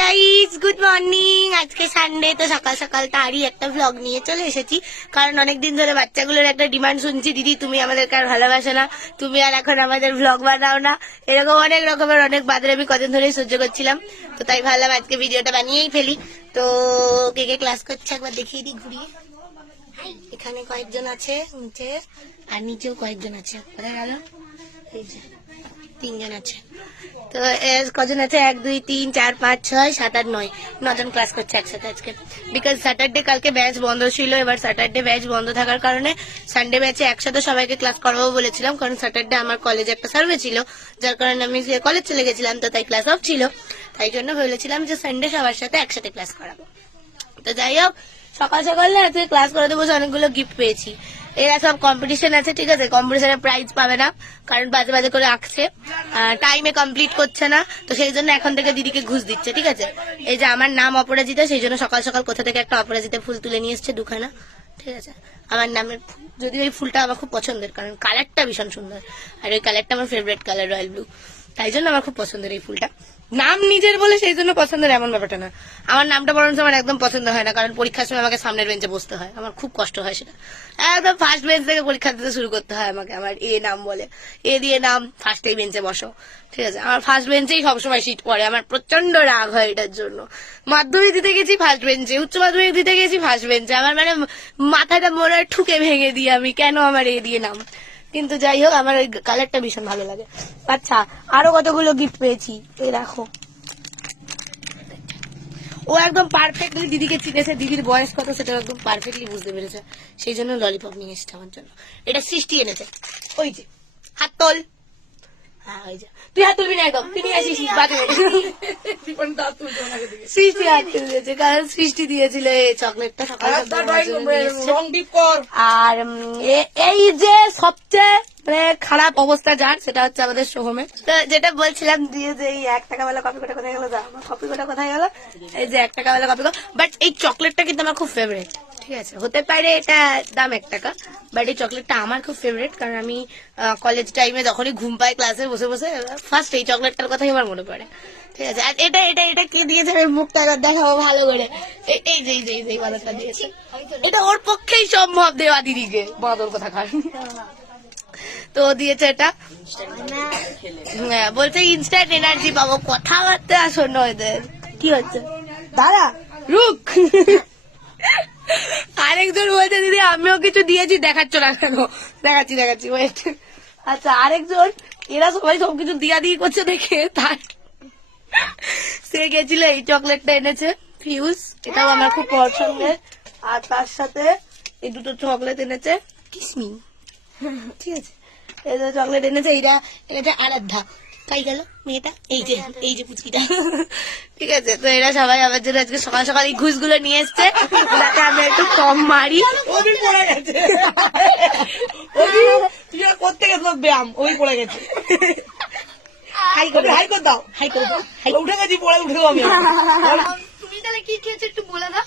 Guys good morning আজকে Sunday তো সকাল সকাল তারই একটা ভ্লগ নিয়ে চলে এসেছি। কারণ অনেকদিন ধরে বাচ্চাগুলোর একটা ডিমান্ড শুনছি, দিদি, তুমি আমাদেরকে আর ভালোবাসো না। তুমি আর এখন আমাদের ভ্লগ বানাও না। এরকম অনেক রকমের অনেক বাদরে আমি কদিন ধরেই সহ্য করছিলাম। তো তাই ভাবলাম আজকে ভিডিওটা বানিয়েই ফেলি। তো কে কে ক্লাস করছে একবার দেখিয়ে দিই ঘুরিয়ে। এখানে কয়েকজন আছে, নিচে, আর নিচেও কয়েকজন আছে। গেল। তিনজন আছে। তো কজন আছে? এক, দুই, তিন, চার, পাঁচ, ছয়, সাত, আট, নয়। নজন ক্লাস করছে একসাথে আজকে। বিকজ স্যাটারডে কালকে ব্যাচ বন্ধ ছিল, এবার স্যাটারডে ব্যাচ বন্ধ থাকার কারণে সানডে ব্যাচে একসাথে সবাইকে ক্লাস করাবো বলেছিলাম, কারণ স্যাটারডে আমার কলেজে একটা সার্ভে ছিল, যার কারণে আমি কলেজ চলে গেছিলাম, তো তাই ক্লাস অফ ছিল। তাই জন্য বলেছিলাম যে সানডে সবার সাথে একসাথে ক্লাস করাবো। তো যাই হোক, সকাল সকাল না ক্লাস করাতে বসে অনেকগুলো গিফট পেয়েছি। এরা সব কম্পিটিশন আছে, ঠিক আছে? কম্পিটিশনে প্রাইজ পাবে না, কারণ বাজে বাজে করে আঁকছে। টাইমে কমপ্লিট করছে না, তো সেই জন্য এখন থেকে দিদিকে ঘুষ দিচ্ছে, ঠিক আছে? এই যে আমার নাম অপরাজিতা, সেই জন্য সকাল সকাল কোথা থেকে একটা অপরাজিতা ফুল তুলে নিয়ে এসছে দুখানা, ঠিক আছে? আমার নামের যদিও এই ফুলটা আমার খুব পছন্দের, কারণ কালারটা ভীষণ সুন্দর। আর ওই কালারটা আমার ফেভারিট কালার রয়্যাল ব্লু তাই জন্য আমার খুব পছন্দের এই ফুলটা। নাম নিজের বলে সেই জন্য পছন্দের এমন ব্যাপারটা না। আমার নামটা বরঞ্চ আমার একদম পছন্দ হয় না, কারণ পরীক্ষার সময় আমাকে সামনের বেঞ্চে বসতে হয়। আমার খুব কষ্ট হয় সেটা। একদম ফার্স্ট বেঞ্চ থেকে পরীক্ষা দিতে শুরু করতে হয় আমাকে, আমার এ নাম বলে। এ দিয়ে নাম ফার্স্ট এই বেঞ্চে বসো। ঠিক আছে? আমার ফার্স্ট বেঞ্চেই সবসময় সিট পড়ে। আমার প্রচণ্ড রাগ হয় এটার জন্য। মাধ্যমিক দিতে গেছি ফার্স্ট বেঞ্চে উচ্চ মাধ্যমিক দিতে গেছি ফার্স্ট বেঞ্চে আমার মানে মাথাটা মনে ঠুকে ভেঙে দিই আমি। কেন আমার এ দিয়ে নাম? কিন্তু যাই হোক, আমার ওই কালারটা ভীষণ ভালো লাগে। আচ্ছা আরও কতগুলো গিফট পেয়েছি? এই দেখো। ও একদম পারফেক্টলি দিদিকে চিনেছে। দিদির বয়স কত সেটা একদম পারফেক্টলি বুঝতে পেরেছে। সেই জন্য ললিপপ নিয়ে এসেছে আমার জন্য। এটা সৃষ্টি এনেছে। ওই যে, হাত তোল। তুই হাত তুলবি না একদম। তুই নিয়ে আসিস সৃষ্টি হাত তুলেছে কারণ সৃষ্টি দিয়েছিল এই চকলেটটা। আর উম, এই যে সবচেয়ে মানে খারাপ অবস্থা যার সেটা হচ্ছে আমাদের সোহমে। তো যেটা বলছিলাম দিয়ে যে এই এক টাকা বেলা কপি কোটা কোথায় গেলো আমার কপি কোটা কোথায় গেলো? এই যে এক টাকা বেলা কপি বাট এই চকলেটটা কিন্তু আমার খুব ফেভারিট ঠিক আছে। হতে পারে এটা দাম এক টাকা বাট এই চকলেটটা আমার খুব ফেভারিট কারণ আমি কলেজ টাইমে যখনই ঘুম পাই ক্লাসে বসে বসে ফার্স্ট এই চকলেটটার কথাই আমার মনে পড়ে। ঠিক আছে? আর এটা এটা এটা কে দিয়েছে আমি মুখটা একবার দেখাবো ভালো করে। এই- যে এই যে এই দিয়েছে। এটা ওর পক্ষেই সম্ভব দেওয়া দিদিকে। বাদর কথা খান তো দিয়েছে এটা। হ্যাঁ, বলছে ইনস্ট্যান্ট এনার্জি পাবো। কথাবার্তা শোনো এদের। কি হচ্ছে? দাঁড়া রুক আরেকজন বলছে দিদি আমিও কিছু দিয়েছি। দেখাচ্ছ না কেন? দেখাচ্ছি দেখাচ্ছি ওয়েট আচ্ছা আরেকজন এরা সবাই সবকিছু দিয়া দিয়ে করছে দেখে তার সে গেছিল এই চকলেটটা এনেছে ফিউজ এটাও আমার খুব পছন্দের। আর তার সাথে এই দুটো চকলেট এনেছে। কিসমি ঠিক আছে। চকলেট এনেছে এইটা এনেছে আরাধ্যা। পাই গেল মেয়েটা? এই যে এই যে পুচকিটা। ঠিক আছে তো এরা সবাই আমার জন্য আজকে সকাল সকাল এই ঘুষগুলো নিয়ে এসছে। যাতে আমি একটু কম মারি। গেছে। তুই আর করতে গেছিল ব্যায়াম? ওই পড়ে গেছে। হাই করে হাই কর দাও। হাই করে দাও, হাই উঠে গেছি পড়ে উঠে যাব আমি। তুমি তাহলে কি খেয়েছো একটু বলে দাও।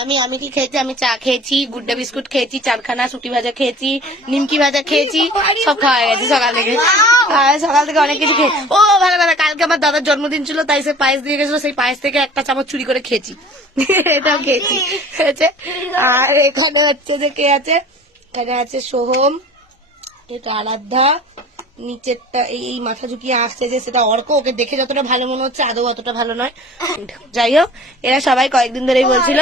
আমি আমি কি খেয়েছি? আমি চা খেয়েছি গুড্ডা বিস্কুট খেয়েছি চারখানা সুটি ভাজা খেয়েছি নিমকি ভাজা খেয়েছি সব খাওয়া গেছে সকাল থেকে। সকাল থেকে অনেক কিছু খেয়ে ও ভালো ভালো কালকে আমার দাদার জন্মদিন ছিল তাই সে পায়েস দিয়ে গেছিল সেই পায়েস থেকে একটা চামচ চুরি করে খেয়েছি। এটাও খেয়েছি। হয়েছে? আর এখানে হচ্ছে যে কে আছে? এখানে আছে সোহম এটা আরাধ্যা নিচেরটা এই এই মাথা ঝুঁকিয়ে আসছে যে সেটা অর্ক ওকে দেখে যতটা ভালো মনে হচ্ছে আদৌ অতটা ভালো নয়। যাই হোক এরা সবাই কয়েকদিন ধরেই বলছিল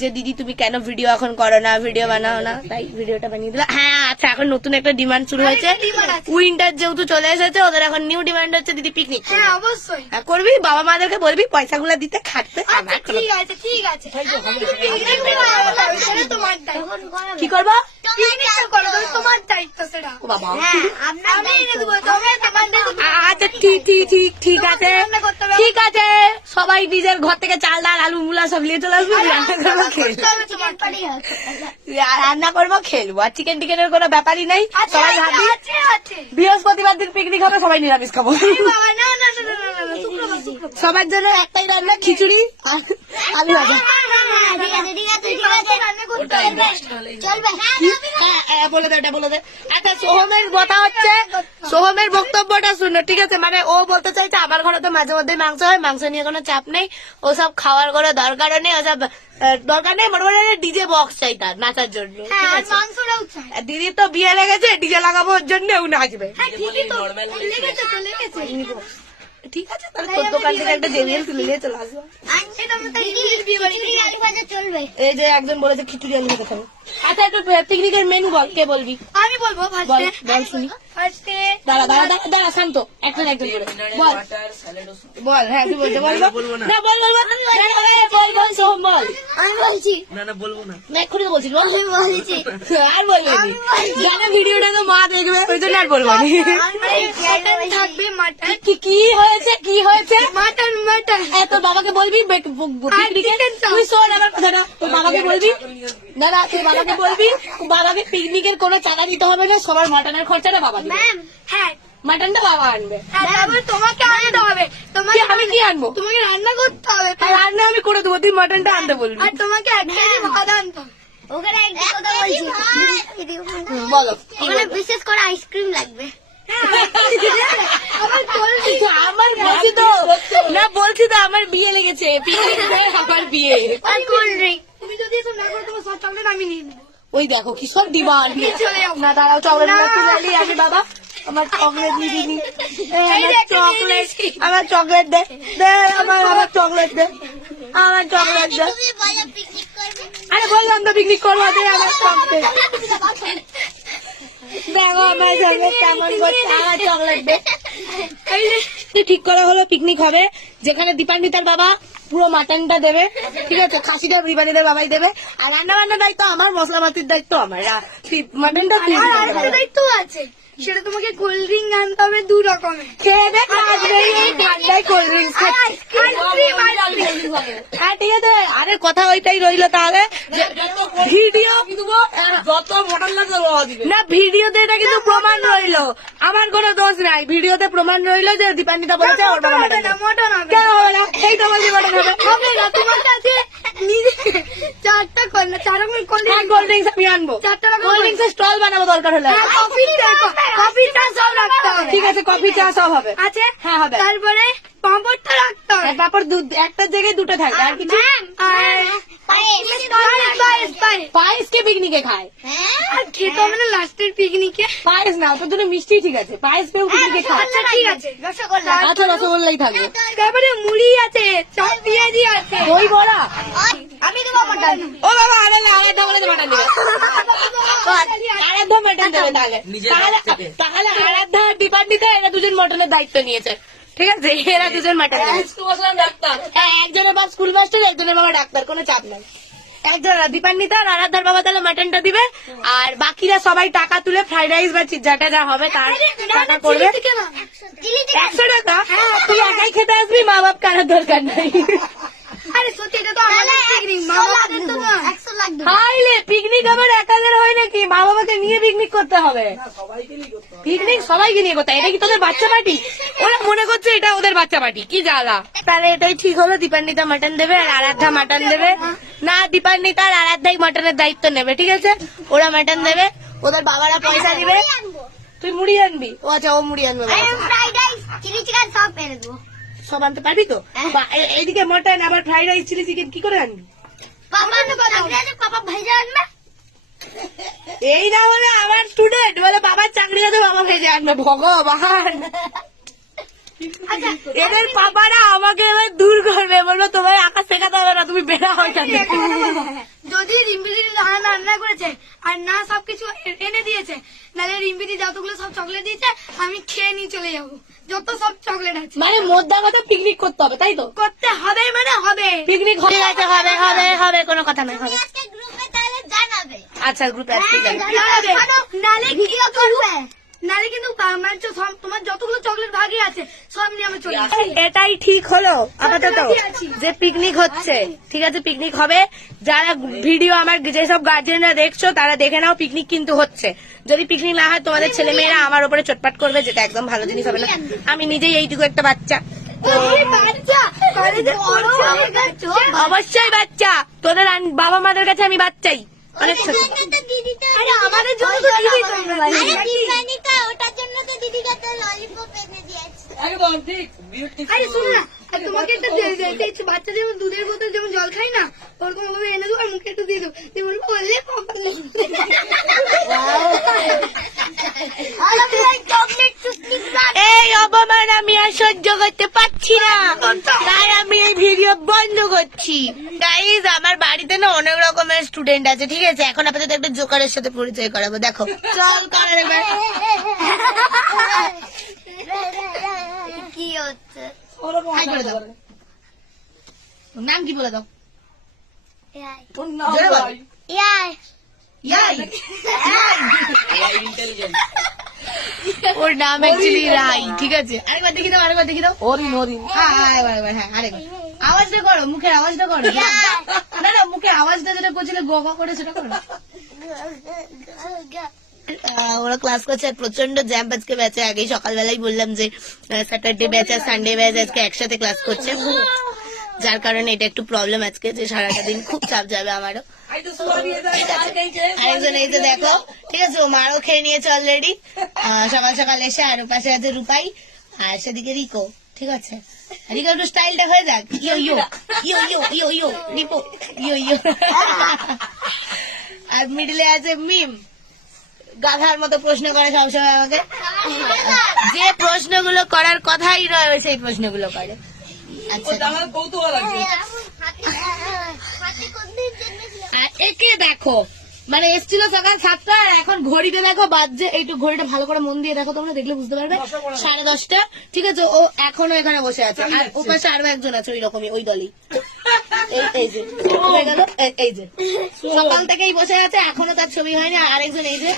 যে দিদি তুমি কেন ভিডিও এখন করো না? ভিডিও বানাও না? তাই ভিডিওটা বানিয়ে দিলাম হ্যাঁ আচ্ছা এখন নতুন একটা ডিমান্ড শুরু হয়েছে। উইন্টার যেহেতু চলে এসেছে ওদের এখন নিউ ডিমান্ড হচ্ছে দিদি পিকনিক হ্যাঁ অবশ্যই। করবি? বাবা মাদেরকে বলবি পয়সাগুলো দিতে খাটতে আচ্ছা ঠিক আছে ঠিক আছে। কি করব? তোমার দায়িত্ব সেটা। দায়িত্ব। আচ্ছা ঠিক ঠিক ঠিক ঠিক আছে। ঠিক সবাই নিজের ঘর থেকে চাল ডাল আলু মুলা সব নিয়ে চলে আসবে। রান্না করব খেলব আর চিকেন টিকেনের কোনো ব্যাপারই নাই। সবাই ভাবি বৃহস্পতিবার দিন পিকনিক হবে সবাই নিরামিষ খাব। বাবা না না না না না, না শুক্রবার শুক্রবার। সবার জন্য একটাই রান্না খিচুড়ি আর আলু ভাজা। হ্যাঁ, হ্যাঁ, হ্যাঁ, হ্যাঁ, হ্যাঁ, আচ্ছা সোহমের বক্তব্যটা শুনো ঠিক আছে মানে ও বলতে চাইছে আমার ঘরে তো মাঝে মধ্যে মাংস হয় মাংস নিয়ে কোনো চাপ নেই ওসব খাওয়ার কোনো দরকারও নেই ওসব দরকার নেই মোটামুটি ডিজে বক্স চাই তার নাচার জন্য হ্যাঁ দিদির তো বিয়ে লেগেছে ডিজে লাগাবো ওর জন্য ও নাচবে ঠিক আছে তাহলে তোর দোকান থেকে একটা জেনিয়াল তুলে নিয়ে চলে আসব। এটা মতো খিচুড়ি আলু ভাজা চলবে। এই যে একজন বলেছে খিচুড়ি আলু খেতে খাবে। আচ্ছা একটু পিকনিকের মেনু বল কে বলবি? আমি বলব বল বল শুনি। ফার্স্টে দাঁড়া দাঁড়া দাঁড়া দাঁড়া শান্ত। একজন একজন করে বল। বল হ্যাঁ তুই বলতে বল না। বল বল বল। দাঁড়া, দাঁড়া, বল বল সোহম বল। আমি বলছি। না না বলব না। না এক্ষুনি তো বলছিস বল। আমি বলছি। আর বলবি নি। জানো ভিডিওটা তো মা দেখবে ওই জন্য আর বলব থাকবে মাটন কি কি হয়েছে কি হয়েছে? মাটন মাটন তোর বাবাকে বলবি তুই শোন আমার কথাটা। তোর বাবাকে বলবি না না তোর বাবাকে বলবি? বাবাকে পিকনিকের কোনো চাঁদা দিতে হবে না সবার মাটনের খরচাটা বাবা দিবে। ম্যাম হ্যাঁ। মাটনটা বাবা আনবে। আর তোমাকে আনতে হবে। তোমাকে আমি কি আনব? তোমাকে রান্না করতে হবে রান্না আমি করে দেবো তুই মাটনটা আনতে বলবি। আর তোমাকে এক কেজি ভাত আনতে হবে। ওখানে একটা কথা বলছি। বলো ওখানে বিশেষ করে আইসক্রিম লাগবে। আমার বলছি তো না বলছি তো আমার বিয়ে লেগেছে। পিকনিক আমার বিয়ে। আর কোল্ড ড্রিঙ্ক তুমি যদি এসব না চকলেট আমি নিয়ে নেব। ওই দেখো কি সব ডিমান্ড। চলে না দাঁড়াও চকলেট তুলে আমি বাবা। আমার চকলেট নিয়ে চকলেট আমার চকলেট দে দে আমার আমার চকলেট দে আমার চকলেট দে। তুমি বলো পিকনিক করবে? আরে বললাম তো পিকনিক করব দে আমার চকলেট। দেখো আমার চকলেট কেমন করছে আমার চকলেট দে। তুই ঠিক করা হলো পিকনিক হবে। যেখানে দীপান্বিতার বাবা পুরো মাটনটা দেবে ঠিক আছে? খাসিটা দীপান্বিতার বাবাই দেবে। আর রান্না বান্নার দায়িত্ব আমার মশলা মাতির দায়িত্ব আমার। মাটনটা দায়িত্ব আছে সেটা তোমাকে কোল্ড ড্রিঙ্ক আনতে হবে দু রকমের। খেয়ে দে ঠান্ডায় কোল্ড ড্রিঙ্কস হ্যাঁ ঠিক আছে। আরে কথা ওইটাই রইল তাহলে। ভিডিও যত না ভিডিওতে এটা কিন্তু প্রমাণ রইল। আমার কোনো দোষ নাই। ভিডিওতে প্রমাণ রইল যে দীপান্বিতা বলেছে ওর বাবা হবে না দেবে। মটন হবে কেন হবে না? এই তো বলছি হবে। হবে না তোমার কাছে নিজে চারটা কর চার রকমের কোল্ড হ্যাঁ কোল্ড ড্রিঙ্কস আমি আনব। চারটা কোল্ড ড্রিঙ্কস স্টল বানাবো দরকার হলে। কফি কফি চা সব রাখতে হবে। ঠিক আছে কফি চা সব হবে। আছে? হ্যাঁ, হবে। তারপরে পাঁপড়টা রাখতে হবে। তারপর দু- একটার জায়গায় দুটো থাকবে আর কিছু? আর পায়েস কে পিকনিকে খায়? আর খেতে হবে না লাস্টের পিকনিকে। পায়েস না ওটার জন্য মিষ্টি ঠিক আছে। পায়েস কেউ পিকনিকে খায়। আচ্ছা ঠিক আছে। রসগোল্লা। আচ্ছা রসগোল্লাই থাকবে। তারপরে মুড়ি আছে চপ পেঁয়াজি আছে। দই বড়া? আমি দেবো মটন ও বাবা আরে না আরে বলে মাটন দেবে। আরাধ্যা মাটন দেবে তাহলে। তাহলে হাত থেকে। আরাধ্যা আর এরা দুজন মটনের দায়িত্ব নিয়েছে। ঠিক আছে এরা দুজন ডাক্তার। হ্যাঁ একজনের বাবা স্কুল মাস্টার একজনের বাবা ডাক্তার কোনো চাপ নাই। একজন দীপান্বিতা আর আরাধ্যার বাবা তাহলে মাটনটা দিবে। আর বাকিরা সবাই টাকা তুলে ফ্রাইড রাইস বা যেটা যা হবে তার টাকা করবে। একশো টাকা? তুই একাই খেতে আসবি? মা বাপ কারোর দরকার নাই। আরে সত্যি এটা তো মা বাবাদের তো লাগবে হাইলে পিকনিক আবার একাদের হয় নাকি? মা বাবাকে নিয়ে পিকনিক করতে হবে। পিকনিক সবাইকে নিয়ে করতে এটা কি তোদের বাচ্চা পার্টি ওরা মনে করছে এটা ওদের বাচ্চা পার্টি কি জ্বালা। তাহলে এটাই ঠিক হলো দীপান্বিতা মাটন দেবে আর আরাধ্যা মাটন দেবে। না দীপান্বিতা আর আরাধ্যাই মাটনের দায়িত্ব নেবে ঠিক আছে? ওরা মাটন দেবে ওদের বাবারা পয়সা দিবে। তুই মুড়ি আনবি? ও আচ্ছা ও মুড়ি আনবে। চিলি চিকেন সব এনে দেবো। সব আনতে পারবি তো? হ্যাঁ। এইদিকে মটন আবার ফ্রাইড রাইস চিলি চিকেন কি করে আনবি? এই না হলে আমার স্টুডেন্ট বলে বাবার চাকরি আছে বাবা ভেজে আনবে ভগবান। আচ্ছা এদের পাপারা আমাকে এবার দূর করবে বলব তোমার আঁকা শেখাতে হবে না তুমি বেড়া হয়ে যদি রিম্পিদি রান্না করেছে আর না সবকিছু এনে দিয়েছে নাহলে রিম্পিদি যতগুলো সব চকলেট দিয়েছে আমি খেয়ে নিয়ে চলে যাব। যত সব চকলেট আছে। মানে মোদ্দা কথা পিকনিক করতে হবে তাই তো? করতে হবে মানে হবে। পিকনিক ঠিক আছে হবে হবে। হবে কোনো কথা নাই হবে। আচ্ছা গ্রুপে জানাবে। নালে ভিডিও করবে। নালে কিন্তু তোমার যতগুলো চকলেট ভাগে আছে সব নিয়ে আমি চলে এটাই ঠিক হলো আপাতত। যে পিকনিক হচ্ছে ঠিক আছে পিকনিক হবে। যারা ভিডিও আমার যেসব গার্জেনরা দেখছ তারা দেখে নাও পিকনিক কিন্তু হচ্ছে। যদি পিকনিক না হয় তোমাদের ছেলে মেয়েরা আমার উপরে চটপাট করবে যেটা একদম ভালো জিনিস হবে না। আমি নিজেই এইটুকু একটা বাচ্চা। বাচ্চা অবশ্যই বাচ্চা। তোদের বাবা মাদের কাছে আমি বাচ্চাই। অনেক ছোট। আমাদের জন্য তো দিবি তোমরা ওটার জন্য তো দিদিকে তো ললিপপ এনে দিয়েছে। একদম ঠিক আরে শোনো না আর তোমাকে একটা বাচ্চা যেমন দুধের বোতল যেমন জল খায় না ওরকম এনে দেবো আর মুখে একটু দিয়ে দেবো। বললে কপালে চকলেট চুটকি এই অপমান আমি আর সহ্য করতে পারছি না। তাই আমি এই ভিডিও বন্ধ করছি। গাইজ আমার বাড়িতে না অনেক রকমের স্টুডেন্ট আছে ঠিক আছে? এখন আপাতত একটা জোকারের সাথে পরিচয় করাবো। দেখো চল করার এবার। কি হচ্ছে? নাম কি বলে দাও। ভাই। ইয়াই। ইয়াই। ইন্টেলিজেন্ট ওর নাম অ্যাকচুয়ালি রাই ঠিক আছে? আরেকবার দেখি দাও আরেকবার দেখি দাও। অরিন অরিন হ্যাঁ হ্যাঁ, একবার হ্যাঁ আরেকবার। আওয়াজটা করো মুখের আওয়াজটা করো। না না মুখে আওয়াজটা যেটা করছিলে গো গো করে সেটা করো। ওরা ক্লাস করছে আর প্রচণ্ড জ্যাম আজকে ব্যাচে আগেই সকালবেলাই বললাম যে স্যাটারডে ব্যাচ আর সানডে ব্যাচ আজকে একসাথে ক্লাস করছে। যার কারণে এটা একটু প্রবলেম আজকে যে সারাটা দিন খুব চাপ যাবে আমারও। তো আরেকজন এই যে দেখো, ঠিক আছে, ও মারও খেয়ে নিয়েছে অলরেডি সকাল সকাল এসে আর পাশে আছে রূপাই আর সেদিকে রিকো, ঠিক আছে? রিকো, একটু স্টাইলটা হয়ে যাক। ইয়ো ইয়ো ইয়ো ইয়ো ইয়ো ইয়ো, রিপো, ইয়ো ইয়ো। আর মিডলে আছে মিম। গাধার মতো প্রশ্ন করে সবসময় আমাকে। যে প্রশ্নগুলো করার কথাই ওই সেই প্রশ্নগুলো করে। একে দেখো মানে এসছিল সকাল সাতটা আর এখন ঘড়িতে দেখো বাজছে একটু ঘড়িটা ভালো করে মন দিয়ে দেখো তোমরা দেখলে বুঝতে পারবে। সাড়ে দশটা ঠিক আছে ও এখনও এখানে বসে আছে। আর ও পাশে আরও একজন আছে ওই রকমই ওই দলই। এই এই যে এই- এই যে। সকাল থেকেই বসে আছে এখনও তার ছবি হয়নি আর আরেকজন এই যে